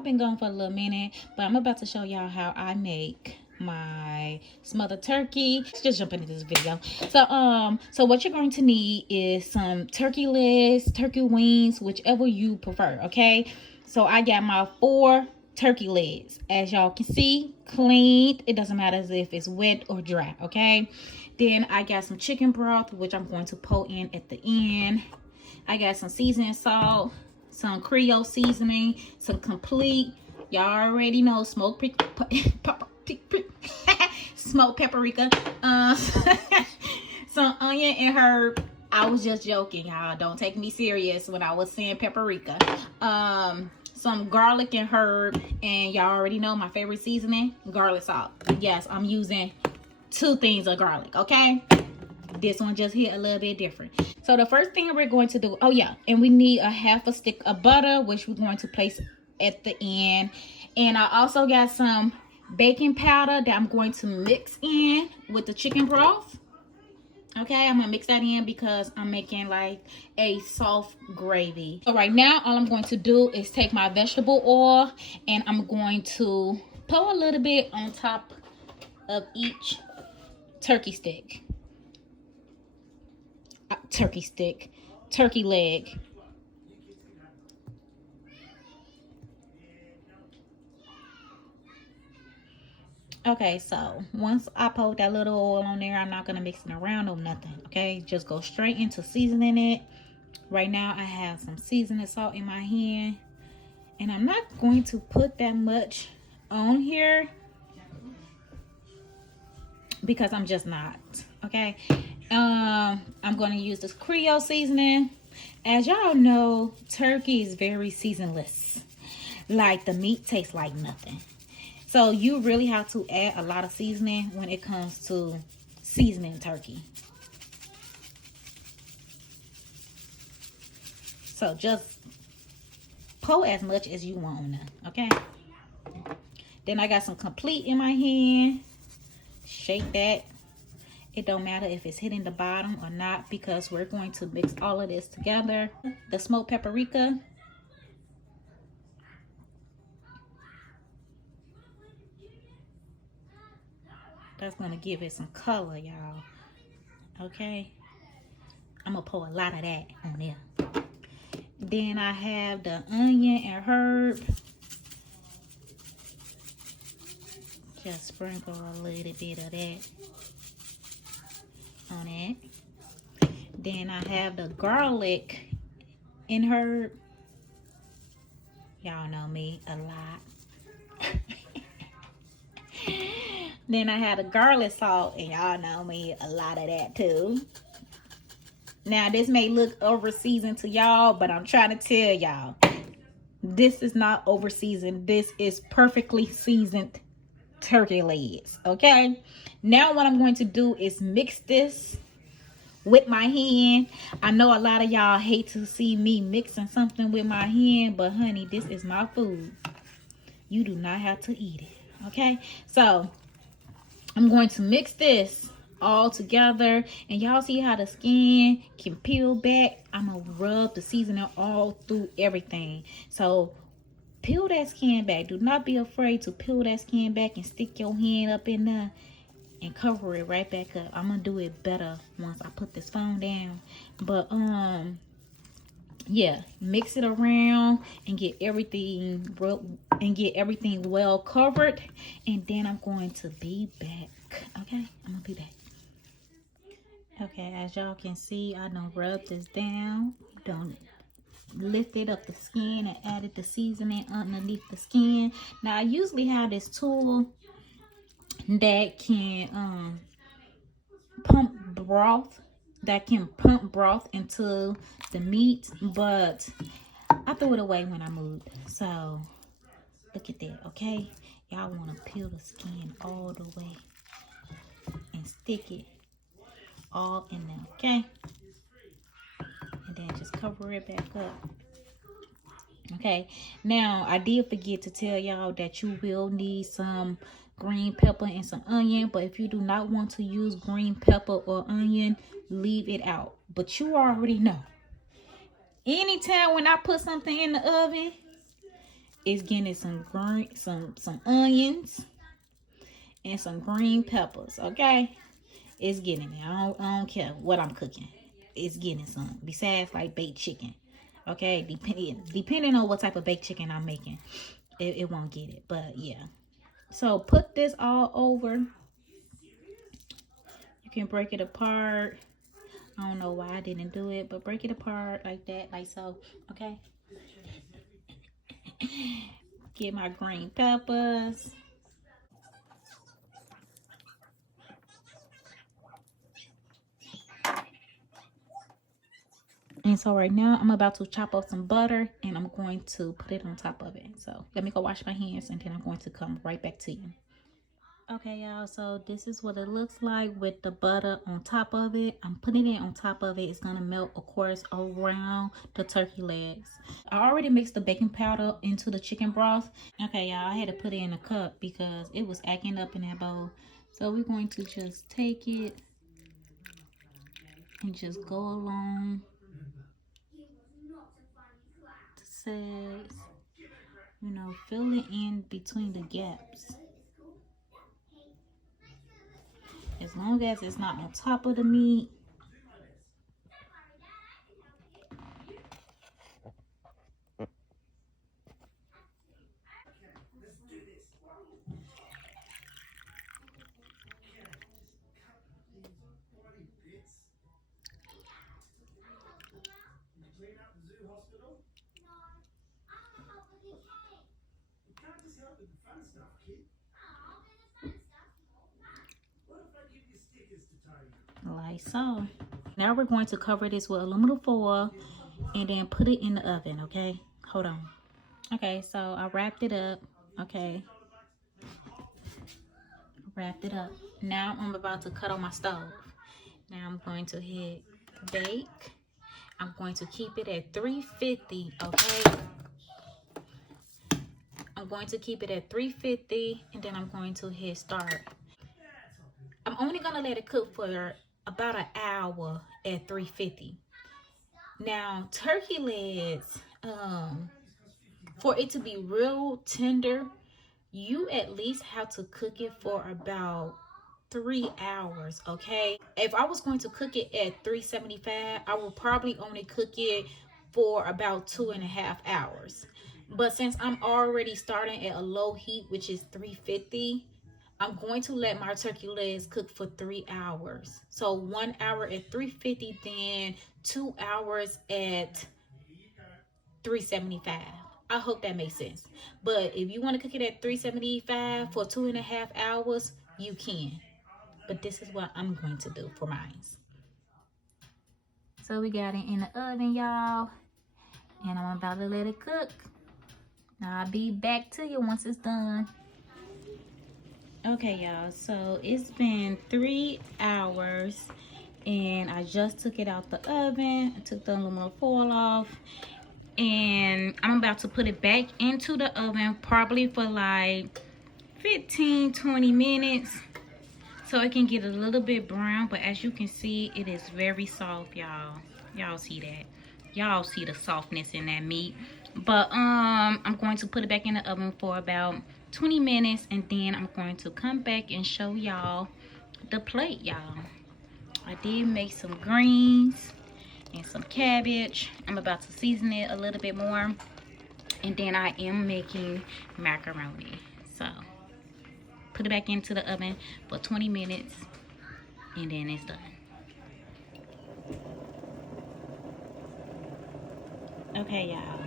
I've been gone for a little minute, but I'm about to show y'all how I make my smothered turkey. Let's just jump into this video. So what you're going to need is some turkey legs, turkey wings, whichever you prefer. Okay, so I got my 4 turkey legs, as y'all can see, cleaned. It doesn't matter if it's wet or dry. Okay, then I got some chicken broth, which I'm going to pour in at the end. I got some seasoning salt, some Creole seasoning, some complete, y'all already know, smoked paprika, some onion and herb. I was just joking, y'all. Don't take me serious when I was saying paprika. Some garlic and herb, and y'all already know my favorite seasoning, garlic salt. Yes, I'm using 2 things of garlic, okay? This one just hit a little bit different. So the first thing we're going to do, oh yeah, and we need a half a stick of butter, which we're going to place at the end. And I also got some baking powder that I'm going to mix in with the chicken broth. Okay, I'm gonna mix that in because I'm making like a soft gravy. All right, now all I'm going to do is take my vegetable oil and I'm going to pour a little bit on top of each turkey leg. Okay, so once I pour that little oil on there, I'm not gonna mix it around or nothing. Okay, just go straight into seasoning it. Right now I have some seasoning salt in my hand, and I'm not going to put that much on here because I'm just not. Okay, I'm going to use this Creole seasoning. As y'all know, turkey is very seasonless. Like, the meat tastes like nothing. So you really have to add a lot of seasoning when it comes to seasoning turkey. So just pour as much as you want on there, okay? Then I got some complete in my hand. Shake that. It don't matter if it's hitting the bottom or not because we're going to mix all of this together. The smoked paprika. That's going to give it some color, y'all. Okay? I'm going to pour a lot of that on there. Then I have the onion and herb. Just sprinkle a little bit of that on it. Then I have the garlic and herb. Y'all know me, a lot. Then I have the garlic salt, and y'all know me, a lot of that too. Now this may look over seasoned to y'all, but I'm trying to tell y'all, this is not over seasoned. This is perfectly seasoned turkey legs. Okay, now what I'm going to do is mix this with my hand. I know a lot of y'all hate to see me mixing something with my hand, but honey, this is my food. You do not have to eat it. Okay, so I'm going to mix this all together, and y'all see how the skin can peel back. I'm gonna rub the seasoning all through everything. So peel that skin back. Do not be afraid to peel that skin back and stick your hand up in there and cover it right back up. I'm gonna do it better once I put this phone down. But yeah, mix it around and get everything well covered, and then I'm going to be back. Okay, I'm gonna be back. Okay, as y'all can see, I done rubbed this down. Done lifted up the skin and added the seasoning underneath the skin. Now I usually have this tool that can pump broth into the meat, but I threw it away when I moved. So look at that. Okay, y'all want to peel the skin all the way and stick it all in there. Okay, and then just cover it back up. Okay, now I did forget to tell y'all that you will need some green pepper and some onion, but if you do not want to use green pepper or onion, leave it out. But you already know, anytime when I put something in the oven It's getting some green, some onions and some green peppers. Okay, it's getting it. I don't care what I'm cooking. It's getting some. Besides, like baked chicken. Okay, depending on what type of baked chicken I'm making, it won't get it. But yeah. So put this all over. You can break it apart. I don't know why I didn't do it, but break it apart like that, like so. Okay. Get my green peppers. And so right now I'm about to chop up some butter and I'm going to put it on top of it. So let me go wash my hands and then I'm going to come right back to you. Okay, y'all, so this is what it looks like with the butter on top of it. I'm putting it on top of it. It's gonna melt, of course, around the turkey legs. I already mixed the baking powder into the chicken broth. Okay, y'all, I had to put it in a cup because it was acting up in that bowl. So we're going to just take it and just go along the sides, you know, fill it in between the gaps. As long as it's not on top of the meat. Like so. Now we're going to cover this with aluminum foil and then put it in the oven, okay? Hold on. Okay, so I wrapped it up. Okay. Wrapped it up. Now I'm about to cut on my stove. Now I'm going to hit bake. I'm going to keep it at 350, okay? I'm going to keep it at 350 and then I'm going to hit start. I'm only going to let it cook for about an hour at 350. Now, turkey legs, for it to be real tender, you at least have to cook it for about 3 hours, okay? If I was going to cook it at 375, I would probably only cook it for about 2.5 hours. But since I'm already starting at a low heat, which is 350, I'm going to let my turkey legs cook for 3 hours. So 1 hour at 350, then 2 hours at 375. I hope that makes sense. But if you want to cook it at 375 for 2.5 hours, you can. But this is what I'm going to do for mine. So we got it in the oven, y'all. And I'm about to let it cook. Now I'll be back to you once it's done. Okay, y'all, so it's been 3 hours and I just took it out the oven. I took the aluminum foil off and I'm about to put it back into the oven probably for like 15-20 minutes so it can get a little bit brown. But as you can see, it is very soft, y'all. Y'all see that? Y'all see the softness in that meat. But I'm going to put it back in the oven for about 20 minutes and then I'm going to come back and show y'all the plate, y'all. I did make some greens and some cabbage. I'm about to season it a little bit more and then I am making macaroni. So put it back into the oven for 20 minutes and then it's done. Okay, y'all,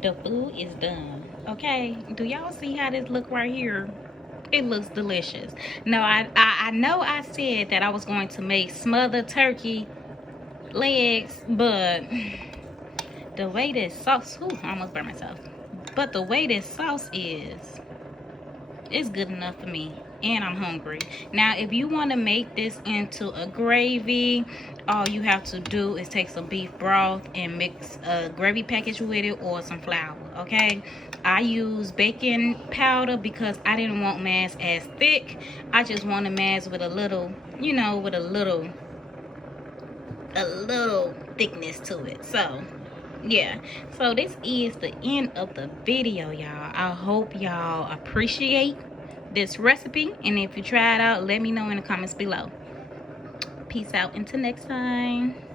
the food is done. Okay, do y'all see how this look right here? It looks delicious. Now I know I said that I was going to make smothered turkey legs, but the way this sauce, I almost burned myself, but the way this sauce is, it's good enough for me and I'm hungry. Now if you want to make this into a gravy, all you have to do is take some beef broth and mix a gravy package with it or some flour, okay? I use baking powder because I didn't want mass as thick. I just want a mass with a little, you know, with a little thickness to it. So yeah, so this is the end of the video, y'all. I hope y'all appreciate this recipe, and if you try it out, let me know in the comments below. Peace out until next time.